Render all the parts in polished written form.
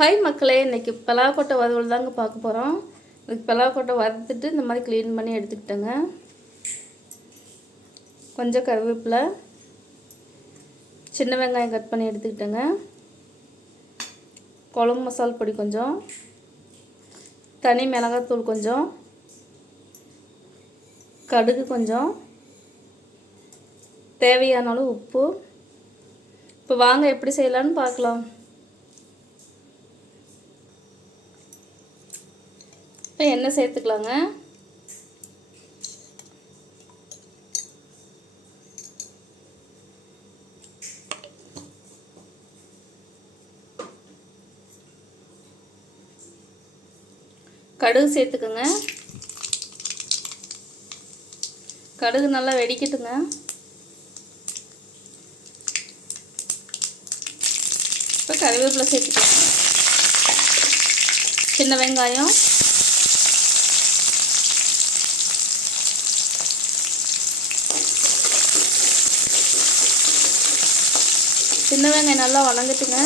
Hi மக்களே, இன்றைக்கி பலாக்கொட்டை வறுவல் தாங்க பார்க்க போகிறோம். இதுக்கு பலாக்கொட்டை வறுத்துட்டு இந்த மாதிரி க்ளீன் பண்ணி எடுத்துக்கிட்டேங்க. கொஞ்சம் கருவேப்பிலை, சின்ன வெங்காயம் கட் பண்ணி எடுத்துக்கிட்டேங்க. குழம்பு மசாலா பொடி கொஞ்சம், தனி மிளகாத்தூள் கொஞ்சம், கடுகு கொஞ்சம், தேவையான அளவு உப்பு. இப்போ வாங்க எப்படி செய்யலான்னு பார்க்கலாம். இப்போ எண்ணெய் சேர்த்துக்கலாங்க. கடுகு சேர்த்துக்கோங்க. கடுகு நல்லா வெடிக்கட்டுங்க. இப்போ கருவேப்பிலை சேர்த்துக்கோங்க. சின்ன வெங்காயம், சின்ன வெங்காயம் நல்லா வணங்கட்டுங்க.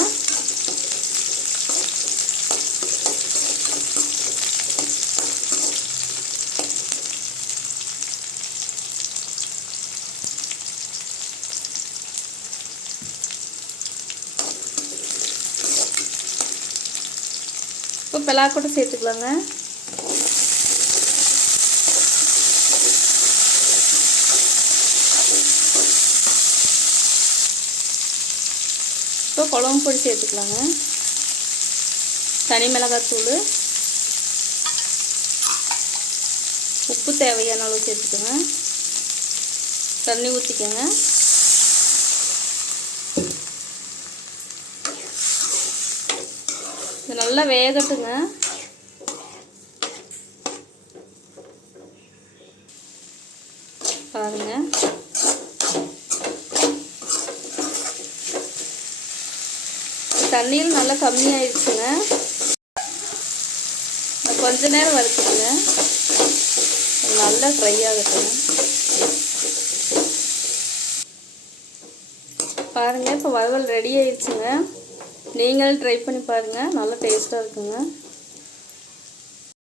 இப்போ பலாக்கொட்டை சேர்த்துக்கலாங்க. இப்போ குழம்பு பொடி சேர்த்துக்கலாங்க. தனி மிளகாத்தூள், உப்பு தேவையான அளவு சேர்த்துக்கோங்க. தண்ணி ஊற்றிக்கோங்க. இது நல்லா வேகட்டுங்க. பாருங்க, தண்ணியில் நல்லா கம்மியாயிடுச்சுங்க. கொஞ்ச நேரம் வறுத்துக்குங்க. நல்லா ஃப்ரை ஆகட்டுங்க. பாருங்கள், இப்போ வறுவல் ரெடி ஆயிடுச்சுங்க. நீங்களும் ட்ரை பண்ணி பாருங்கள். நல்லா டேஸ்ட்டாக இருக்குங்க.